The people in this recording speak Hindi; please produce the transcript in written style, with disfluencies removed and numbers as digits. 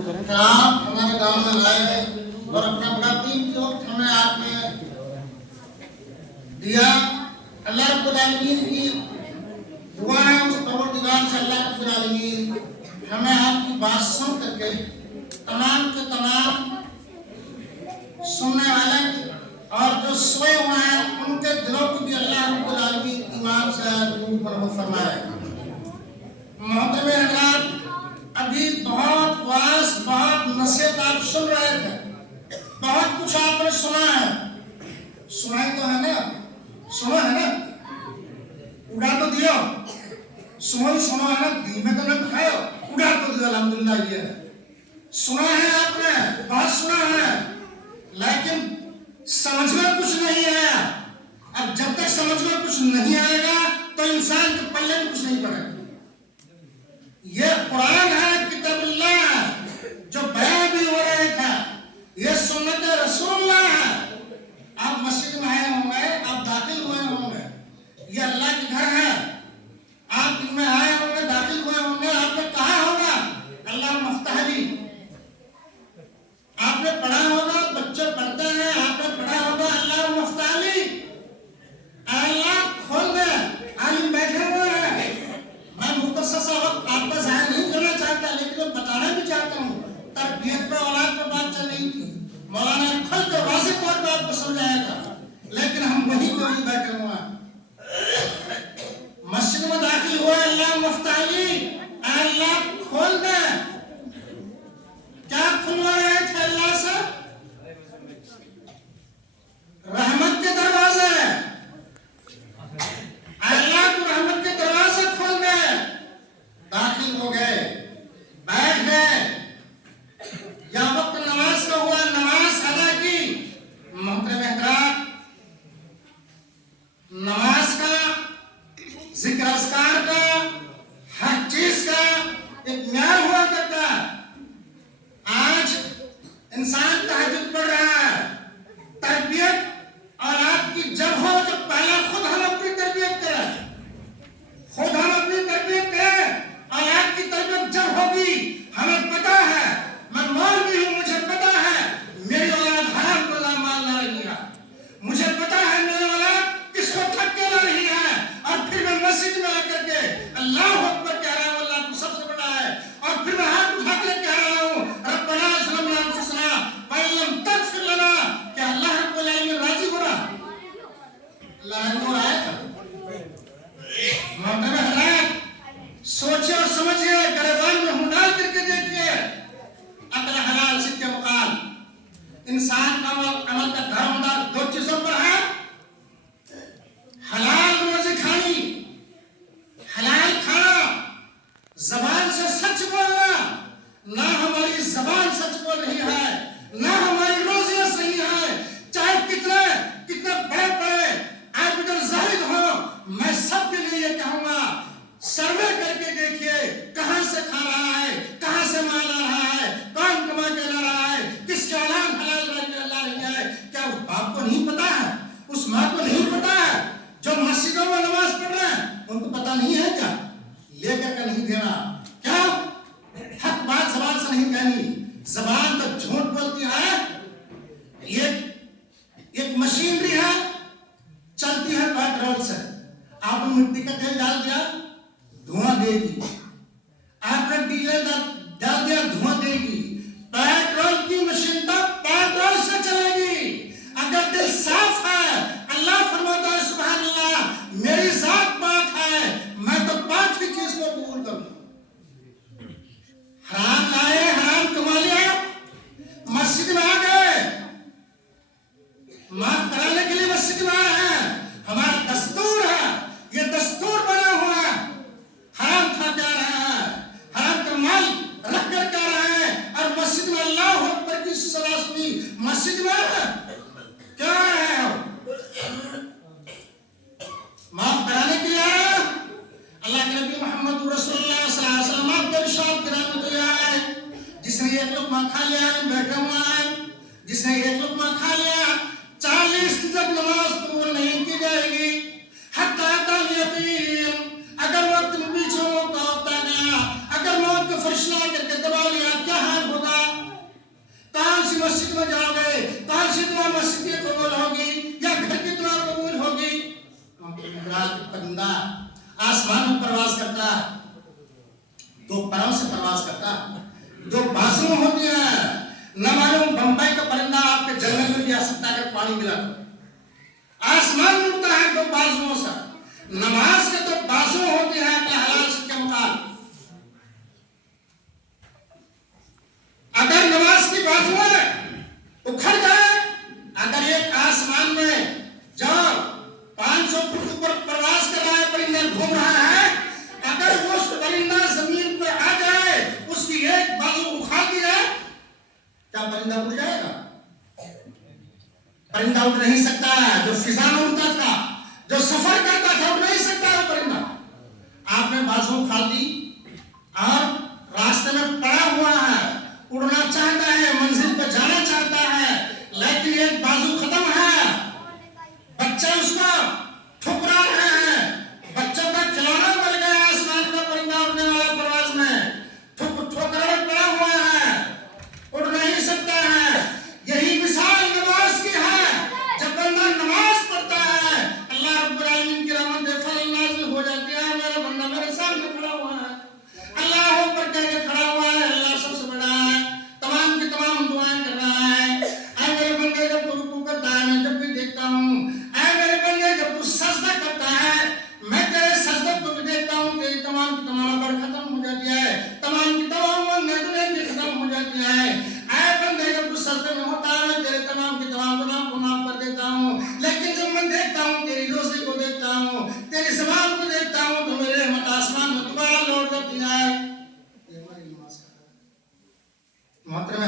आप हमारे गांव में आए हैं और अपना बड़ा कीमती वक्त हमें आपने दिया। अल्लाह रब्बुल आलमीन की दुआ है उस परवरदिगार से, अल्लाह रब्बुल आलमीन हमें आपकी बात सुन करके तमाम के तमाम सुनने वाले और जो सोए हुए हैं उनके दिलों को भी अल्लाह रब्बुल आलमीन ईमान से नूर पर फरमाए। मोहतरम हज़रात, अभी बहुत वास बहुत नसीहत आप सुन रहे थे, बहुत कुछ आपने सुना है, सुनाई तो है ना, सुना है ना, उड़ा तो दियो, सुनो है ना, दिल में तो न खाओ, उड़ा तो दियो अल्हम्दुलिल्लाह। ये सुना है आपने, बहुत सुना है, लेकिन समझ में कुछ नहीं आया। अब जब तक समझ में कुछ नहीं आएगा तो इंसान के पल्ले में कुछ नहीं पड़ेगा। ये कुरान है, किताबुल्लाह है, जो बयान भी हो रहे था, ये सुन्नत रसूलुल्लाह है। आप मस्जिद में आए होंगे, आप दाखिल हुए होंगे, ये अल्लाह के घर है, आप इनमें आए होंगे, दाखिल हुए होंगे, आपने कहा होगा अल्लाह मफ्ताहली, आपने पढ़ा होगा, बच्चे पढ़ते हैं, आपने पढ़ा होगा अल्लाह मफ्ताहली, अल्लाह खोल दे। आलिम बैठे हुए हैं, मैं मुख्तसर सा वक्त आपका ज़ाहिर नहीं करना चाहता, लेकिन मैं बताना भी चाहता हूँ। तरबियत पे औलाद पे बात चल रही थी, मौलाना खुल के वाज़ेह तौर पे आपको समझाया था, लेकिन हम वही को ही बैठे हुए हैं। मस्जिद में दाखिल हुआ, अल्लाह मुफ्ताली, अल्लाह खोल दे। क्या खुलवा रहे थे अल्लाह से? रहमत के दरवाजे, अल्लाह को रहमत के दरवाजे खोल दे। दाखिल हो गए, बैठ गए, या वक्त नमाज का हुआ, नमाज अदा की। मोहतरम हज़रात, नमाज का, जिक्र अस्कार का, हर चीज का एक म्यार हुआ करता है। आज इंसान तहज्जुद पढ़ रहा है, तरबियत औलाद की जब हो, जब पहला खुद हम अपनी तरबियत करें, खुद हम अपनी तरबियत करें। औलाद की तरबियत जब होगी, हमें पता है, मैं मौलवी हूं, मुझे पता है मेरी औलाद हराम को माल ला रही है, मुझे पता है मेरी औलाद किसको ठग के ला रही है, और फिर मैं मस्जिद में आकर के अल्लाह अकबर कह रहा हूं, अल्लाह तो सबसे बड़ा है, और फिर मैं हाथ उठा के कह रहा हूं रब्बना ज़लमना अनफुसना व इन लम तग़फिर लना, क्या अल्लाह रब्बुल आलमीन राजी हो रहा? अल्लाह को आया। मोहतरम हज़रात, सोचिए और समझिए, गरीबान में मुंह डाल करके देखिए। अकल हलाल सिद्ध मुकाल, इंसान का अमल का दारोमदार दो चीजों पर है, हलाल रोजी खानी, हलाल खाना, जबान से सच बोलना। ना हमारी जबान सच बोल रही है, ना हमारी रोजियां सही है, चाहे कितने कितने बड़े बड़े आबिद जाहिद हो, मैं सबके लिए ये कहूंगा, सर्वे करके देखिए कहां से खा रहा है, कहां से माल आ रहा है, कौन कमा के ला रहा है, किसके औलाद हलाल ला रही है। क्या उस बाप को नहीं पता है, उस माँ को नहीं पता है? जो मस्जिदों में नमाज पढ़ रहे हैं उनको पता नहीं है क्या? लेकर के नहीं देना, क्या हक बात जबान से नहीं कहनी, जबान तो झूठ बोलती है। ये एक मशीनरी है, चलती है पेट्रोल से, आपने मिट्टी का तेल डाल दिया, धुआं देगी, आपने डीजल डाल दिया, धुआं देगी। पेट्रोल की मशीन तो पेट्रोल से चलेगी। अगर दिल साफ है, अल्लाह फरमाता है सुभान अल्लाह, मेरी जात पाक है, मैं तो पाक की चीज को कबूल करूंगा। हराम लाए, हराम कमा लिया, मस्जिद में आ गए, माफ कराने के लिए मस्जिद में आ रहे हैं, हमारा दस्तूर है, ये दस्तूर बना हुआ है। हराम खा के आ रहे हैं, हराम का माल रख कर आ रहे हैं, और मस्जिद में अल्लाह अकबर की सलाह सुनी, मस्जिद में क्या आ रहे हो? माफ कराने के लिए आ रहे हैं। अल्लाह के नबी मोहम्मद रसूलुल्लाह सल्लल्लाहु अलैहि वसल्लम आपके इरशाद कराने के लिए आए, जिसने एक लुकमा खा लिया, बैठा हुआ है, जिसने एक लुकमा खा लिया, 40 जब नमाज कबूल नहीं की जाएगी। हत्ता यकीन, अगर वक्त में पीछे मौत होता गया, अगर मौत का फरिश्ता करके दबा लिया, क्या हाल होगा? जो बाजुएं होती हैं, न मालूम बंबई का परिंदा आपके जंगल में भी आ सकता है अगर पानी मिला तो। आसमान उड़ता है दो बाजुओं से। नमाज के तो बाजू होते हैं अपने हलाल के मुताबिक। अगर नमाज की बाजुएं उखड़ जाए, अगर एक आसमान में जब 500 फुट ऊपर प्रवास कर रहा है परिंदा, घूम रहा है, अगर वो परिंदा जमीन पर आ जाए, उसकी एक बाजू उखाड़ दी जाए, क्या परिंदा उड़ जाएगा? परिंदा उड़ नहीं सकता है। जो फिजा में उड़ता था, जो सफर करता था, उड़ नहीं सकता है परिंदा। आपने बाजू उखाड़ दी और रास्ते में पड़ा हुआ है, उड़ना चाहता है, मंजिल पर जाना चाहता है, लेकिन एक बाजू खत्म है। बच्चे उसको ठुकरा रहे हैं, बच्चों का खिलौना बन गया आसमान में परिंदा उड़ने वाला प्रवास में, ठोकरा पड़ा हुआ है, उड़ नहीं सकता है। यही मिसाल नमाज की है। जब बंदा नमाज पढ़ता है, अल्लाह रब्बुल आलमीन की रहमत फजल नाज़िल हो जाती है। मेरा बंदा मेरे सामने खड़ा हुआ है, अल्लाह ऊपर कह के खड़ा हुआ है, अल्लाह सबसे बड़ा है, तमाम की तमाम दुआएं कर रहा है। ऐ मेरे बंदे, जब तू रुकू करता है मैं जब भी देखता हूँ, ऐ मेरे बंदे जब तू सजदा करता है मैं तेरे सजदे को भी देखता हूँ, तेरी तमाम की तमाम अकड़ खत्म हो जाती है, तमाम की तमाम नजरें भी खत्म हो जाती है। ऐ बंदे जब तू सजदे में होता है मैं तेरे तमाम की तमाम गुनाह को माफ कर देता हूँ, लेकिन जब मैं देखता हूँ तेरी रोज़ी को देखता हूँ, तेरी ज़बान को देखता हूँ, तो मेरे रहमत आसमान में दोबारा लौट जाती है। मोहतरम